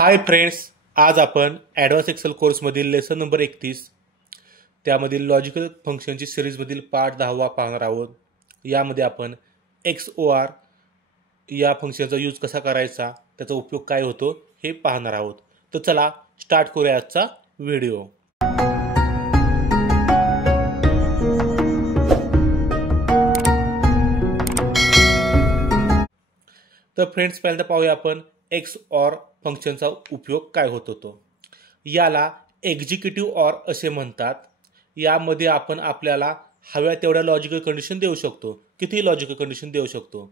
Hi friends, आज आपण advance Excel कोर्समधील लेसन नंबर 31 त्यामधील लॉजिकल फंक्शनची सिरीजमधील पार्ट 10 पाहणार आहोत। यामध्ये आपण XOR या फंक्शनचा यूज कसा करायचा, त्याचा उपयोग काय होतो हे पाहणार आहोत। तर चला स्टार्ट करूया आजचा व्हिडिओ। तर फ्रेंड्स, पहिल्यांदा पाहूया आपण XOR फंक्शनचा उपयोग काय होतो तो। याला एक्झिक्युटिव्ह ऑर असे म्हणतात। यामध्ये आपण आपल्याला हव्या तेवढ्या लॉजिकल कंडिशन देऊ शकतो, किती लॉजिकल कंडिशन देऊ शकतो।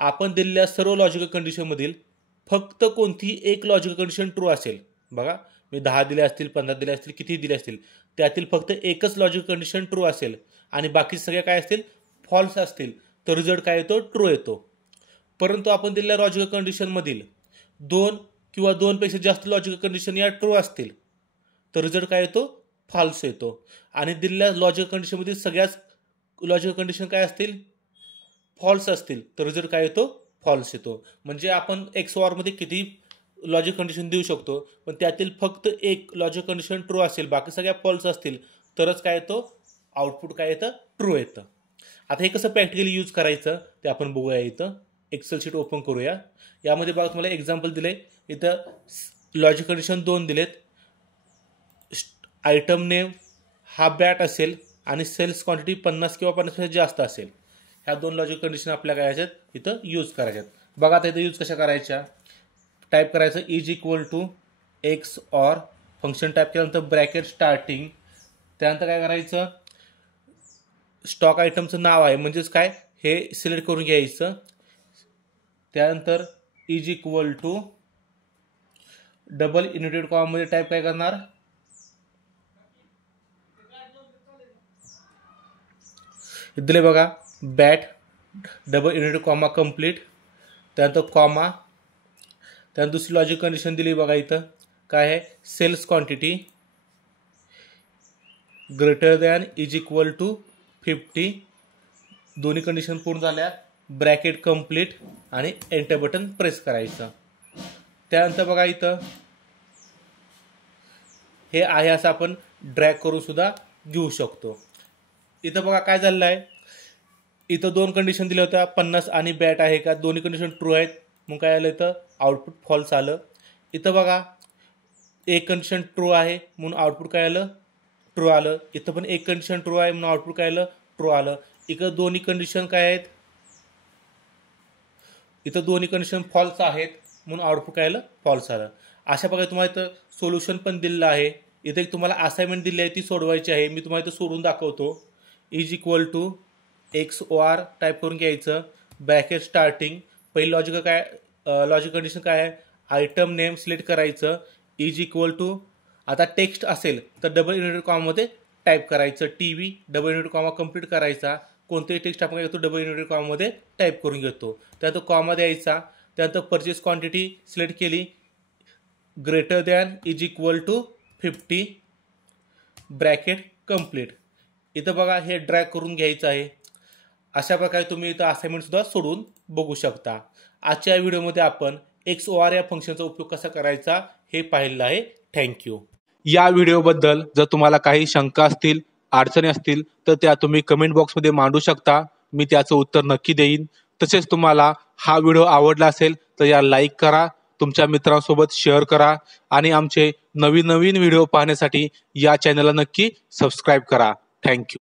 आपण दिलेल्या सर्व लॉजिकल कंडिशन मधील फक्त कोणती एक लॉजिकल कंडिशन ट्रू असेल, बघा मी 10 दिले असतील, 15 दिले असतील, किती दिले असतील, त्यातील फक्त एकच लॉजिकल कंडिशन ट्रू असेल आणि बाकी सगळे काय असतील फॉल्स असतील, तर रिझल्ट काय येतो ट्रू येतो। परंतु आपण दिलेल्या लॉजिकल कंडिशन मधील 2 किंवा 2 पेक्षा जास्त लॉजिकल कंडिशन या ट्रू असतील तर रिझल्ट काय येतो फॉल्स येतो। आणि दिलेल्या लॉजिकल कंडिशन मधील सगळ्याच लॉजिकल कंडिशन काय असतील फॉल्स असतील तर रिझल्ट काय येतो फॉल्स येतो। म्हणजे आपण XOR मध्ये किती लॉजिकल कंडिशन देऊ शकतो, पण त्यातील फक्त एक लॉजिकल कंडिशन ट्रू असेल, बाकी सगळ्या फॉल्स असतील तरच काय येतो आउटपुट काय येतं ट्रू येतं। आता हे कसं प्रॅक्टिकली यूज करायचं ते आपण बघूया। इथं एक्सेल शीट ओपन करूया। यामध्ये बघा तुम्हाला एक्झाम्पल दिले, इथं लॉजिकल कंडिशन 2 दिलेत। आयटम नेम हा बॅट असेल आणि सेल्स क्वांटिटी 50 किंवा 50पेक्षा जास्त असेल। ह्या 2 लॉजिकल कंडिशन आपल्या काय आहेत इथं यूज करायच्यात। बघा आता इथं यूज कशा करायच्या, टाईप करायचं is equal to XOR function type केल्यानंतर ब्रॅकेट स्टार्टिंग, त्यानंतर काय करायचं स्टॉक आयटमचं नाव आहे म्हणजेच काय हे सिलेक्ट करून घ्यायचं। त्यानंतर is equal to double inverted comma मध्ये टाईप काय करणार दिले बघा bat double inverted comma complete, त्यानंतर कॉमा, त्यानंतर दुसरी लॉजिक कंडिशन दिली बघा इथं काय आहे sales quantity greater than is equal to 50, दोन्ही कंडिशन पूर्ण झाल्या, ब्रॅकेट कंप्लीट आणि एंटर बटन प्रेस करायचं। त्यानंतर बघा इथं हे आहे असं आपण ड्रॅग करून सुद्धा घेऊ शकतो। इथं बघा काय झालेलं आहे, इथं 2 कंडिशन दिल्या होत्या 50 आणि बॅट आहे का, दोन्ही कंडिशन ट्रू आहेत, मग काय आलं इथं आउटपुट फॉल्स आलं। इथं बघा एक कंडिशन ट्रू आहे म्हणून आउटपुट काय आलं ट्रू आलं। इथं पण एक कंडिशन ट्रू आहे म्हणून आउटपुट काय आलं ट्रू आलं। इथं दोन्ही कंडिशन काय आहेत, इथं दोन्ही कंडिशन फॉल्स आहेत म्हणून आउटपुट काय आलं फॉल्स आलं। अशा प्रकारे तुम्हाला इथं सोल्युशन पण दिलेलं आहे। इथे एक तुम्हाला असाइनमेंट दिली आहे ती सोडवायची आहे, मी तुम्हाला इथं सोडून दाखवतो। Is equal to XOR type करून घ्यायचं, ब्रॅकेट स्टार्टिंग, पहिली लॉजिकल काय लॉजिकल कंडिशन काय आहे आयटम नेम सिलेक्ट करायचं, इज इक्वल टू आता टेक्स्ट असेल तर डबल इन्व्हर्टेड कॉमा मध्ये टाईप करायचं, TV double inverted comma complete करायचा, कोणतेही टेक्स्ट आपण काय करतो डबल इन्व्हर्टेड कॉमा मध्ये टाईप करून घेतो, त्यानंतर कॉमा द्यायचा, त्यानंतर परचेस क्वांटिटी सिलेक्ट केली greater than is equal to 50 bracket complete. इथं बघा हे ड्रॅग करून घ्यायचं आहे। अशा प्रकारे तुम्ही इथं असाइनमेंट सुद्धा सोडून बघू शकता। आजच्या व्हिडिओमध्ये आपण XOR या फंक्शनचा उपयोग कसा करायचा हे पाहिलं आहे। थँक्यू। या व्हिडिओबद्दल जर तुम्हाला काही शंका असतील, अडचणी असतील तर त्या तुम्ही कमेंट बॉक्समध्ये मांडू शकता, मी त्याचं उत्तर नक्की देईन। तसेच तुम्हाला हा व्हिडिओ आवडला असेल तर याला लाईक करा, तुमच्या मित्रांसोबत शेअर करा आणि आमचे नवीन व्हिडिओ पाहण्यासाठी या चॅनलला नक्की सबस्क्राईब करा। थँक्यू।